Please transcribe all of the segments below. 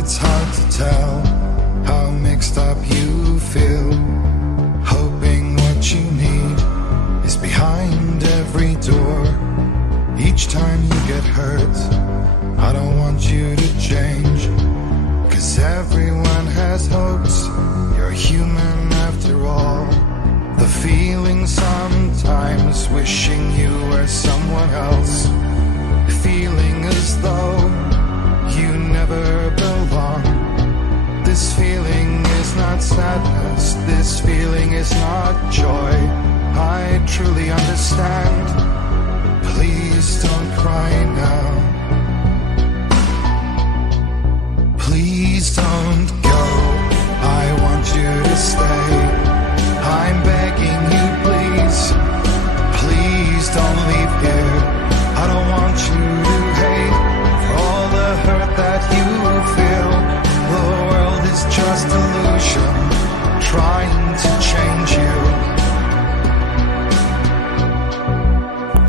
it's hard to tell how mixed up you feel, hoping what you need is behind every door. Each time you get hurt, I don't want you to change, 'cause everyone has hopes. You're human after all. The feeling sometimes wishing you were someone else, feeling as though you never belong. This feeling is not sadness, this feeling is not joy. I truly understand. Please don't cry now. Please don't go. I want you to stay. I'm begging you, please. Please don't leave here. I don't want you to hate for all the hurt that you feel. The world is just illusion, trying to change you.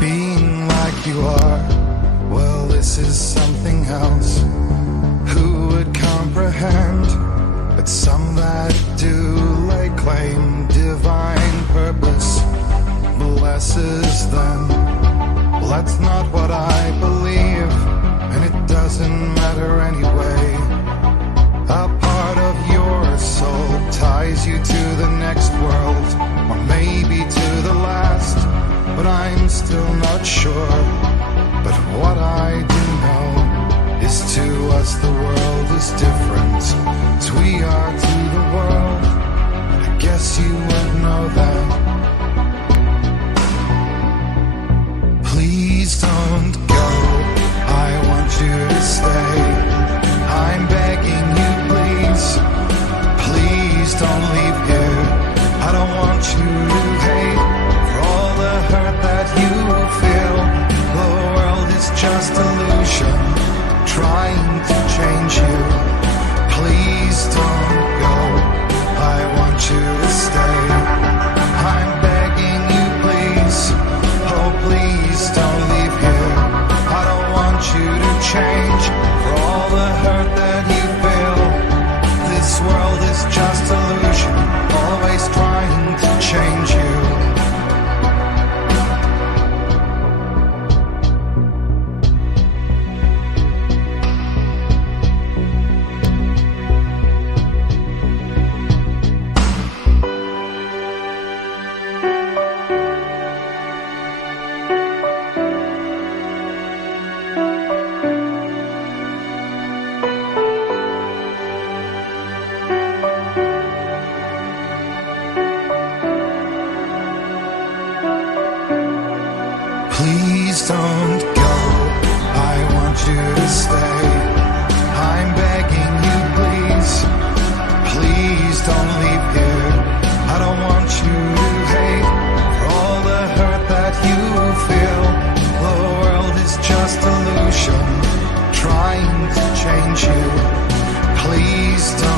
Being like you are, well, this is something else. Who would comprehend? But some that do lay claim divine purpose blesses them. Well, that's not what I believe, and it doesn't matter anyway. A part of your soul ties you to the next world, or maybe to the last, but I'm still not sure. But what I do know is to us the world is different as we are to the world. I guess you would know that. Please don't go. I want you to stay. I'm begging you, please. Please don't leave here. I don't want you to hate for all the hurt that you feel. The world is just illusion, trying to change you. Please don't go. I want you to stay. I'm begging you, please. Oh, please don't leave here. I don't want you to change for all the hurt that you feel. This world is just illusion, always trying to change you. Please don't go. I want you to stay. I'm begging you, please. Please don't leave here. I don't want you to hate for all the hurt that you feel. The world is just illusion, trying to change you. Please don't